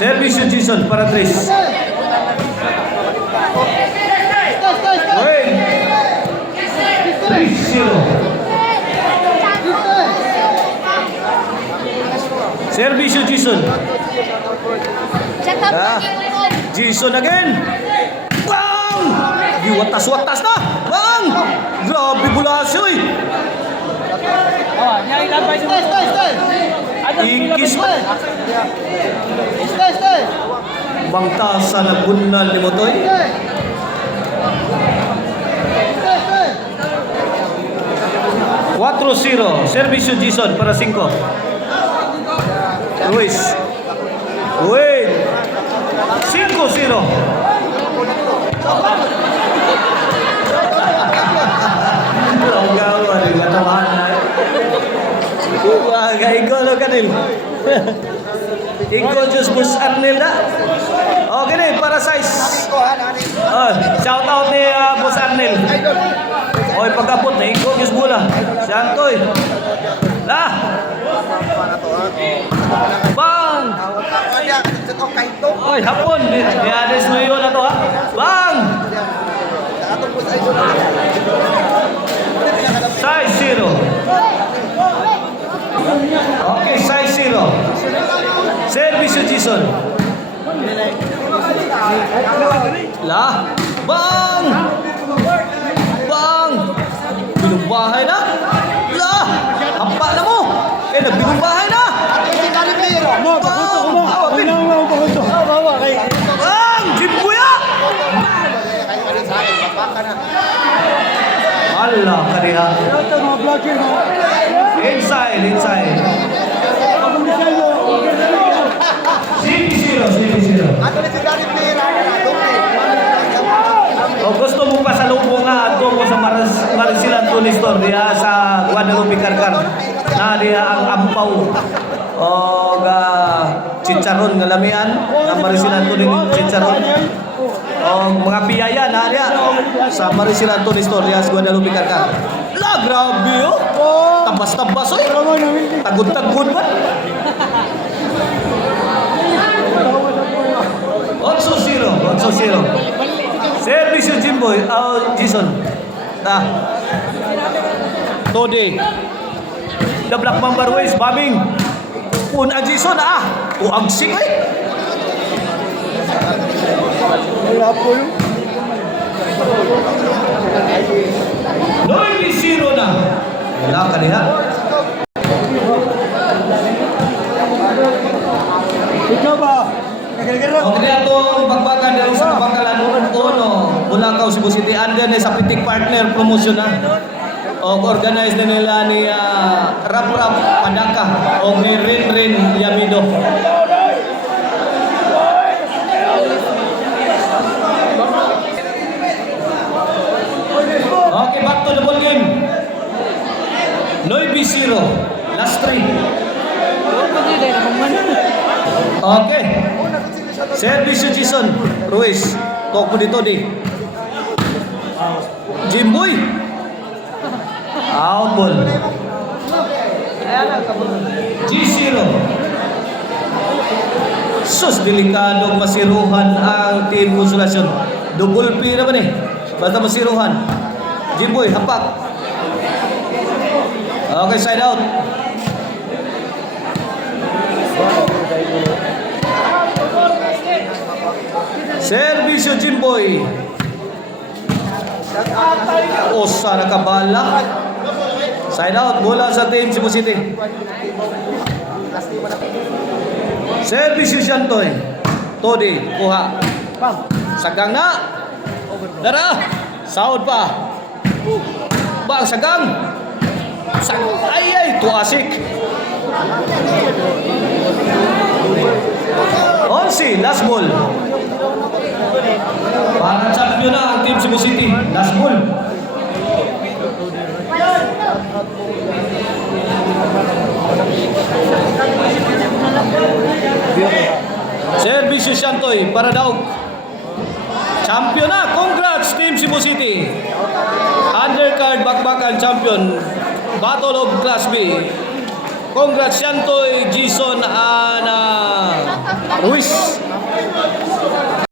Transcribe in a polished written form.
Servicio Jason para 3. Wait. 3-0. Servicio Jason. Jason again. Bang! Giwatas-watas na. Bang! Grabe bulasyo eh. Ikis pa. Bangtasa na bunal ni Motoy. 4-0. Servicio Jason para 5. Luis. Wait. 5-0. Ang gawa ng katawahan na. Ikaw lo kanil. Ikaw Diyos Bus Arnel na. Okay na para size. Shout out ni Bus Arnel. Oy pagkapot na ikaw Diyos Bula. Santoy. Lah. Bang. Oy hapon. Diades mo yun na to ha. Bang. Size 0. Okay, size 0. Servicio Jason. Lah. Bang. Bang. Binumbahay na. Lah. Hampa na mo. Nagbinumbahay na. Bang. Jimbuya. Allah kariha. Inside. 0-0. O gusto mo pa sa lupo nga ato mo sa Marisilan Tunis Store diya sa Guadalupe Carcar na diya ang ampaw o chicharon nga lamian na Marisilan Tunis chicharon o mga piyaya na diya sa Marisilan Tunis Store diya sa Guadalupe Carcar. La grabe oh. Tabas-tabas oy. Tagod-tagod ba? 8-0. Servicio Jimboy, Jason. Tode. The Black Mamba Ruiz, bombing. Pun Jason agsik eh. Wala po yun. 9-0 na. Wala ka niya. Ikaw ba? O kaya itong pagbagan ng sa Bangkalan Ono, Bulacau, Cebu City, under na sa Pitik Partner Promotion na. O organize na nila ni Rap Padaka o ni Rin Yamido. Okay, back to the ball game. 9-0. Last 3. Okay. Servicio Jason Ruiz. Tok mo dito di. Jimboy. Out ball. G0. Sus, delikadong masiruhan ang Team Consolation. Double P naman eh. Basta masiruhan. Jimboy, hapak. Okay, side out. Servicio Jimboy. Osa na kabala. Side out. Bola sa Team Cebu City. Servicio Shantoy. Todi. Kuha. Sagang na. Dara. Saud pa. Bang sagang. Ay. Tuasik. 11. Last ball. Para champion na ang Team Cebu City. Last ball. Servicio Shantoy para daw. Champion na. Congrats Team Cebu City. Undercard bakbakan champion. Battle of Class B. Congrats Shantoy, Jason, Ruiz.